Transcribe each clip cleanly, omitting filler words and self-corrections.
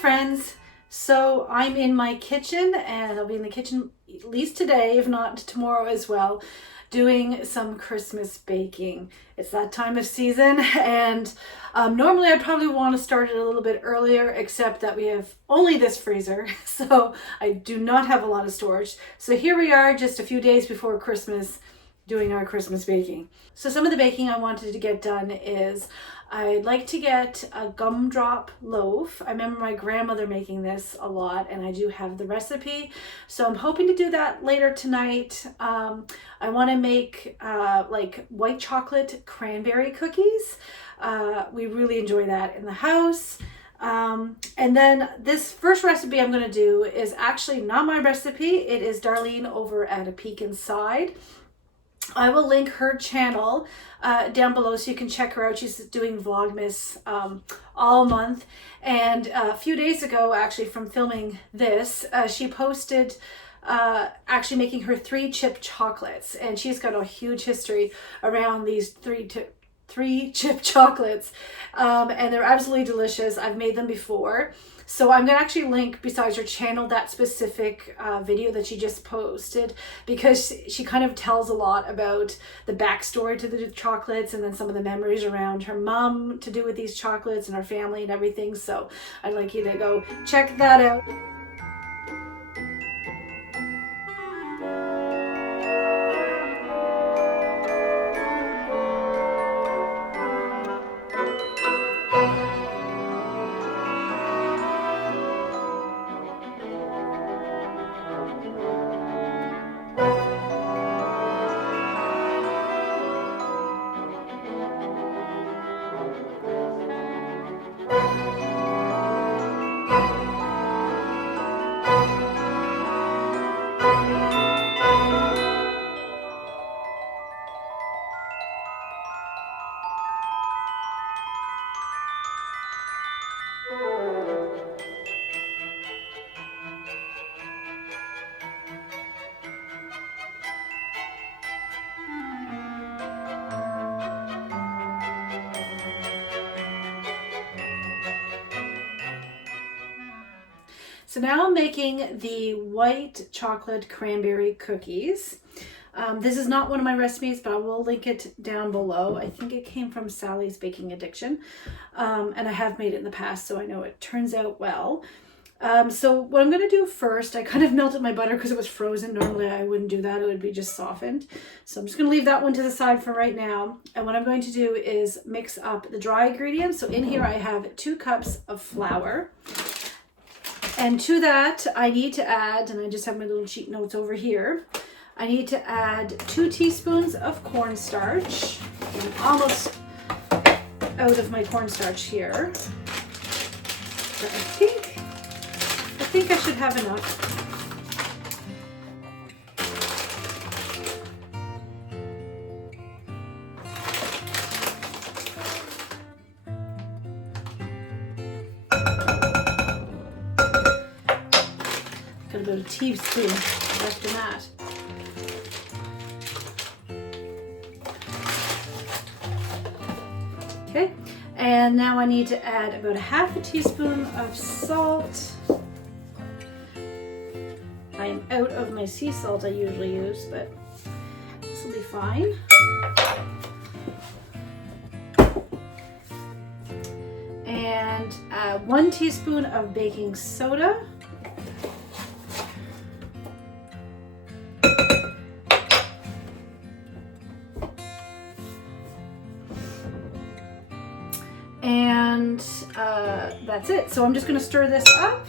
friends. So I'm in my kitchen, and I'll be in the kitchen at least today, if not tomorrow as well, doing some Christmas baking. It's that time of season, and normally I'd probably want to start it a little bit earlier, except that we have only this freezer, so I do not have a lot of storage. So here we are just a few days before Christmas doing our Christmas baking. So some of the baking I wanted to get done is I'd like to get a gumdrop loaf. I remember my grandmother making this a lot, and I do have the recipe. So I'm hoping to do that later tonight. I want to make like white chocolate cranberry cookies. We really enjoy that in the house. And then this first recipe I'm going to do is actually not my recipe. It is Darlene over at A Peek Inside. I will link her channel down below so you can check her out. She's doing Vlogmas all month. And a few days ago, actually, from filming this, she posted actually making her 3 chip chocolates. And she's got a huge history around these 3 chip chocolates. And they're absolutely delicious. I've made them before. So I'm going to actually link, besides her channel, that specific video that she just posted, because she kind of tells a lot about the backstory to the chocolates and then some of the memories around her mom to do with these chocolates and her family and everything. So I'd like you to go check that out. So now I'm making the white chocolate cranberry cookies. This is not one of my recipes, but I will link it down below. I think it came from Sally's Baking Addiction, and I have made it in the past, so I know it turns out well. So what I'm going to do first, I kind of melted my butter because it was frozen. Normally I wouldn't do that. It would be just softened. So I'm just going to leave that one to the side for right now. And what I'm going to do is mix up the dry ingredients. So in here I have 2 cups of flour. And to that, I need to add, and I just have my little cheat notes over here, I need to add 2 teaspoons of cornstarch. I'm almost out of my cornstarch here. But I think I should have enough. Got about a teaspoon left in that. Okay, and now I need to add about a half a teaspoon of salt. I'm out of my sea salt I usually use, but this will be fine. And 1 teaspoon of baking soda. And that's it. So I'm just going to stir this up.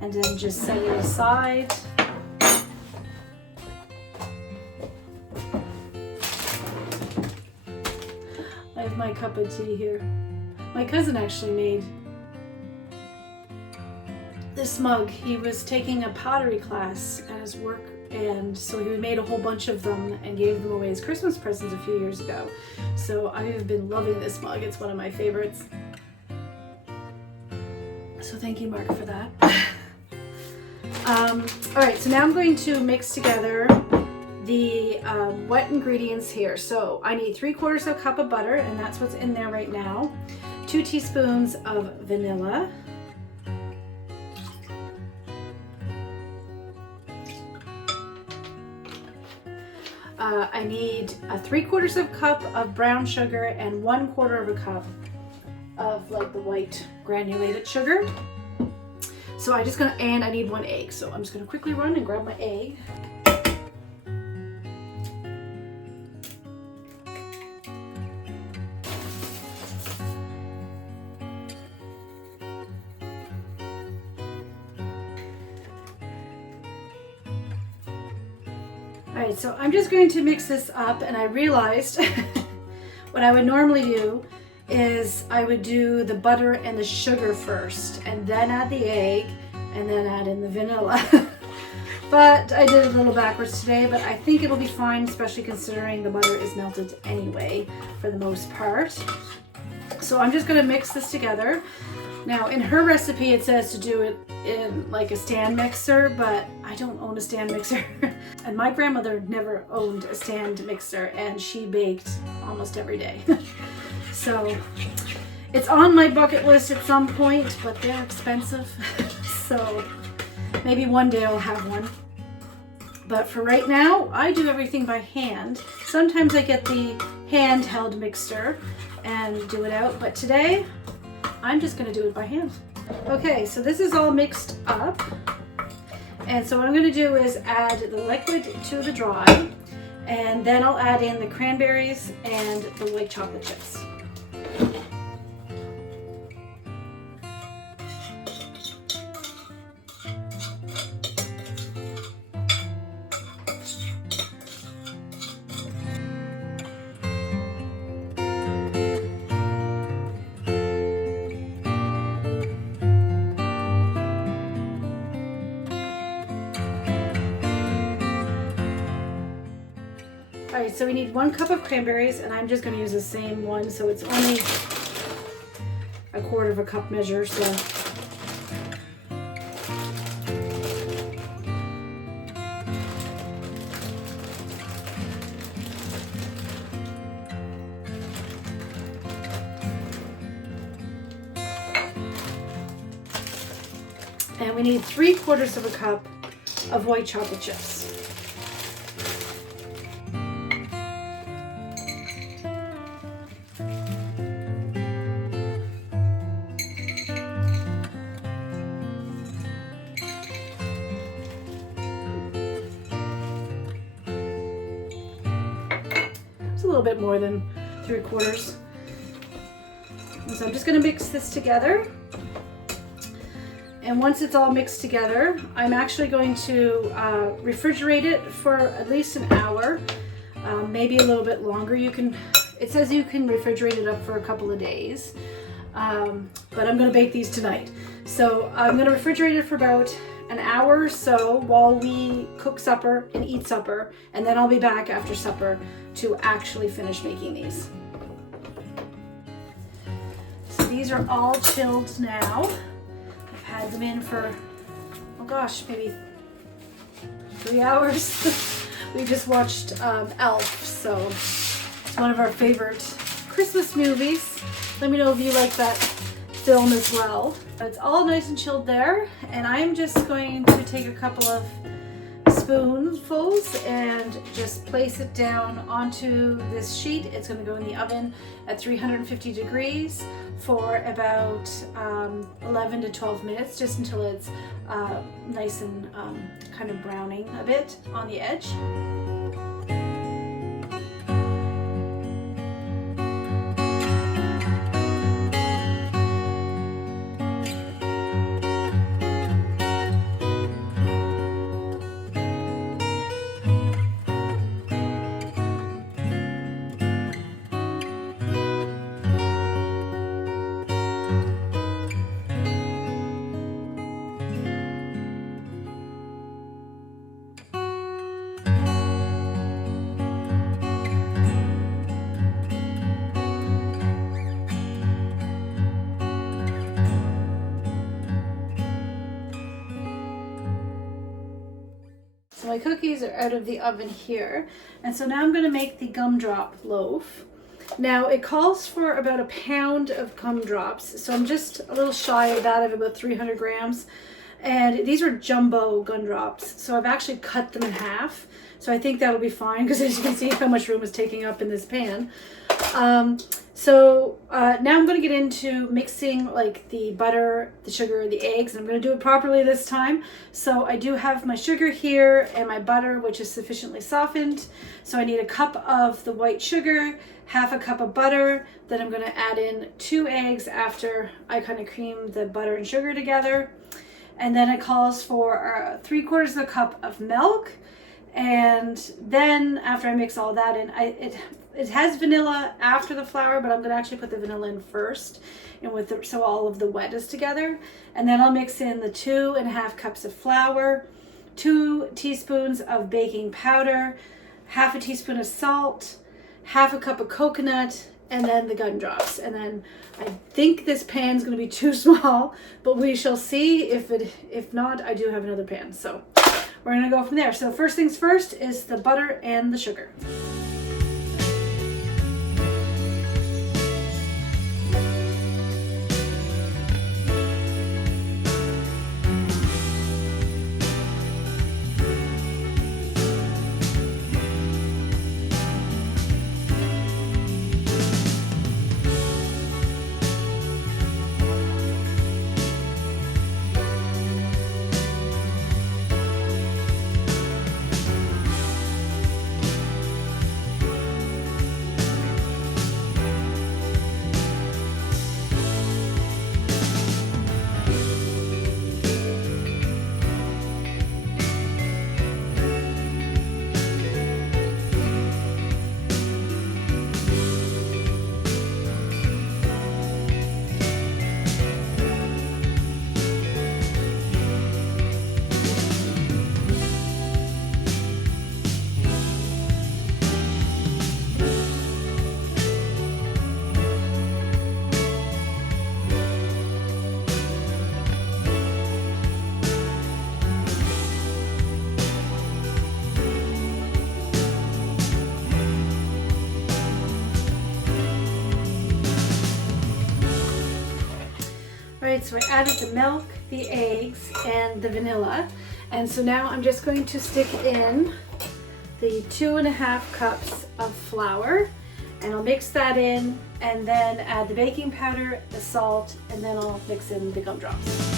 And then just set it aside. I have my cup of tea here. My cousin actually made this mug. He was taking a pottery class at his work, and so he made a whole bunch of them and gave them away as Christmas presents a few years ago. So I have been loving this mug. It's one of my favorites. So thank you, Mark, for that. All right, so now I'm going to mix together the wet ingredients here. So I need 3/4 of a cup of butter, and that's what's in there right now. 2 teaspoons of vanilla. I need a 3/4 of a cup of brown sugar and 1/4 of a cup of like the white granulated sugar. So and I need 1 egg. So I'm just gonna quickly run and grab my egg. Alright, so I'm just going to mix this up, and I realized what I would normally do is I would do the butter and the sugar first, and then add the egg, and then add in the vanilla. But I did it a little backwards today, but I think it'll be fine, especially considering the butter is melted anyway, for the most part. So I'm just going to mix this together. Now, in her recipe, it says to do it in like a stand mixer, but I don't own a stand mixer. And my grandmother never owned a stand mixer, and she baked almost every day. So it's on my bucket list at some point, but they're expensive. So maybe one day I'll have one. But for right now, I do everything by hand. Sometimes I get the handheld mixer and do it out, but today I'm just going to do it by hand. Okay, so this is all mixed up. And so what I'm going to do is add the liquid to the dry, and then I'll add in the cranberries and the white chocolate chips. Alright, so we need 1 cup of cranberries, and I'm just going to use the same one, so it's only 1/4 of a cup measure. So and we need 3/4 of a cup of white chocolate chips. It's a little bit more than 3/4. So I'm just going to mix this together. And once it's all mixed together, I'm actually going to refrigerate it for at least an hour, maybe a little bit longer. It says you can refrigerate it up for a couple of days, but I'm going to bake these tonight. So I'm going to refrigerate it for about an hour or so while we cook supper and eat supper, and then I'll be back after supper to actually finish making these. So these are all chilled now. Had them in for, oh gosh, maybe 3 hours. We just watched Elf, so it's one of our favorite Christmas movies. Let me know if you like that film as well. It's all nice and chilled there, and I'm just going to take a couple of spoonfuls and just place it down onto this sheet. It's going to go in the oven at 350 degrees for about 11 to 12 minutes, just until it's nice and kind of browning a bit on the edge. my cookies are out of the oven here. And so now I'm going to make the Gumdrop loaf. Now it calls for about a pound of gumdrops, so I'm just a little shy of that. I have about 300 grams. And these are jumbo gumdrops, so I've actually cut them in half. So I think that'll be fine, because as you can see how much room is taking up in this pan. Now I'm going to get into mixing like the butter, the sugar, the eggs, and I'm going to do it properly this time. So I do have my sugar here and my butter, which is sufficiently softened. So I need a cup of the white sugar, half a cup of butter. Then I'm going to add in 2 eggs after I kind of cream the butter and sugar together. And then it calls for 3/4 of a cup of milk. And then after I mix all that in, it has vanilla after the flour, but I'm going to actually put the vanilla in first, and so all of the wet is together. And then I'll mix in the 2.5 cups of flour, 2 teaspoons of baking powder, half a teaspoon of salt, half a cup of coconut, and then the gumdrops. And then I think this pan's going to be too small, but we shall see. If not, I do have another pan. So we're going to go from there. So first things first is the butter and the sugar. Right, so I added the milk, the eggs, and the vanilla. And so now I'm just going to stick in the 2.5 cups of flour, and I'll mix that in, and then add the baking powder, the salt, and then I'll mix in the gumdrops.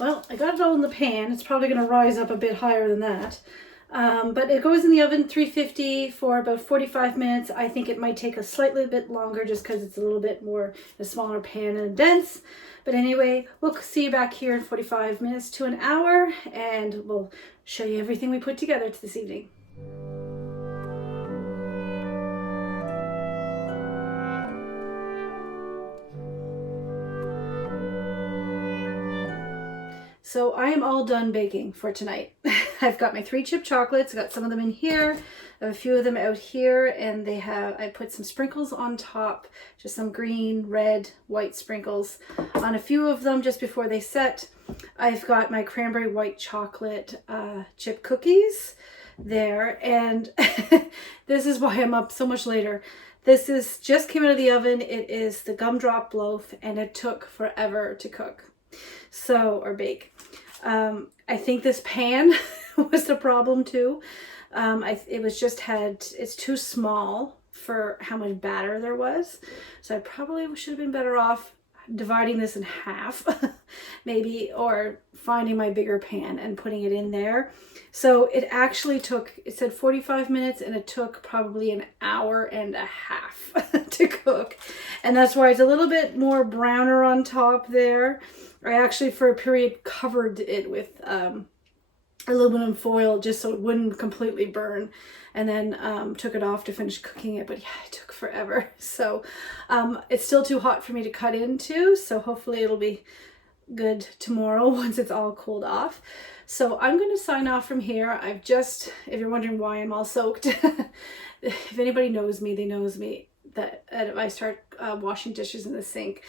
Well, I got it all in the pan. It's probably going to rise up a bit higher than that. But it goes in the oven 350 for about 45 minutes. I think it might take a slightly bit longer just because it's a little bit more a smaller pan and dense. But anyway, we'll see you back here in 45 minutes to an hour, and we'll show you everything we put together this evening. So I am all done baking for tonight. I've got my 3 chip chocolates. I've got some of them in here. I have a few of them out here, and I put some sprinkles on top, just some green, red, white sprinkles on a few of them just before they set. I've got my Cranberry White Chocolate chip cookies there, and this is why I'm up so much later. This is just came out of the oven. It is the Gumdrop loaf, and it took forever to cook. So, or bake. I think this pan was the problem too. It was just it's too small for how much batter there was. So I probably should have been better off dividing this in half maybe, or finding my bigger pan and putting it in there. So it actually took, it said 45 minutes, and it took probably an hour and a half to cook. And that's why it's a little bit more browner on top there. I actually for a period covered it with aluminum foil just so it wouldn't completely burn, and then took it off to finish cooking it. But yeah, it took forever. So it's still too hot for me to cut into, so hopefully it'll be good tomorrow once it's all cooled off. So I'm going to sign off from here. If you're wondering why I'm all soaked, if anybody knows me, they knows me that if I start washing dishes in the sink,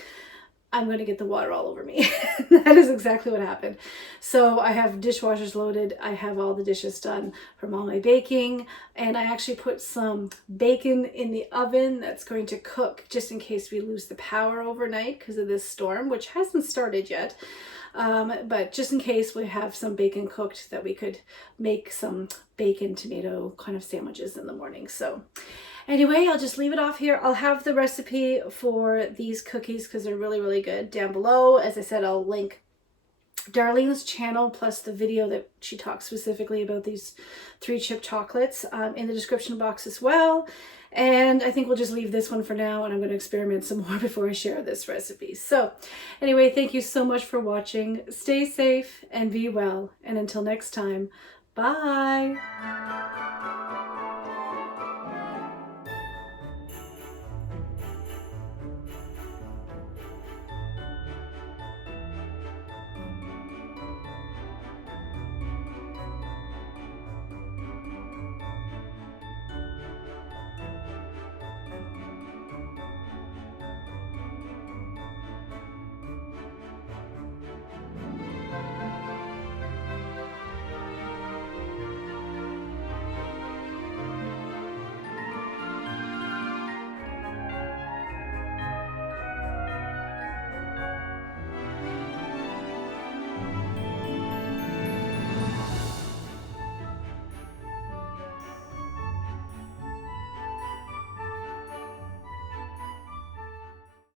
I'm going to get the water all over me. That is exactly what happened. So I have dishwashers loaded. I have all the dishes done from all my baking. And I actually put some bacon in the oven that's going to cook just in case we lose the power overnight because of this storm, which hasn't started yet. But just in case, we have some bacon cooked that we could make some bacon tomato kind of sandwiches in the morning. So anyway, I'll just leave it off here. I'll have the recipe for these cookies because they're really, really good down below. As I said, I'll link Darlene's channel plus the video that she talks specifically about these 3 chip chocolates in the description box as well. And I think we'll just leave this one for now, and I'm going to experiment some more before I share this recipe. So anyway, thank you so much for watching. Stay safe and be well. And until next time, bye.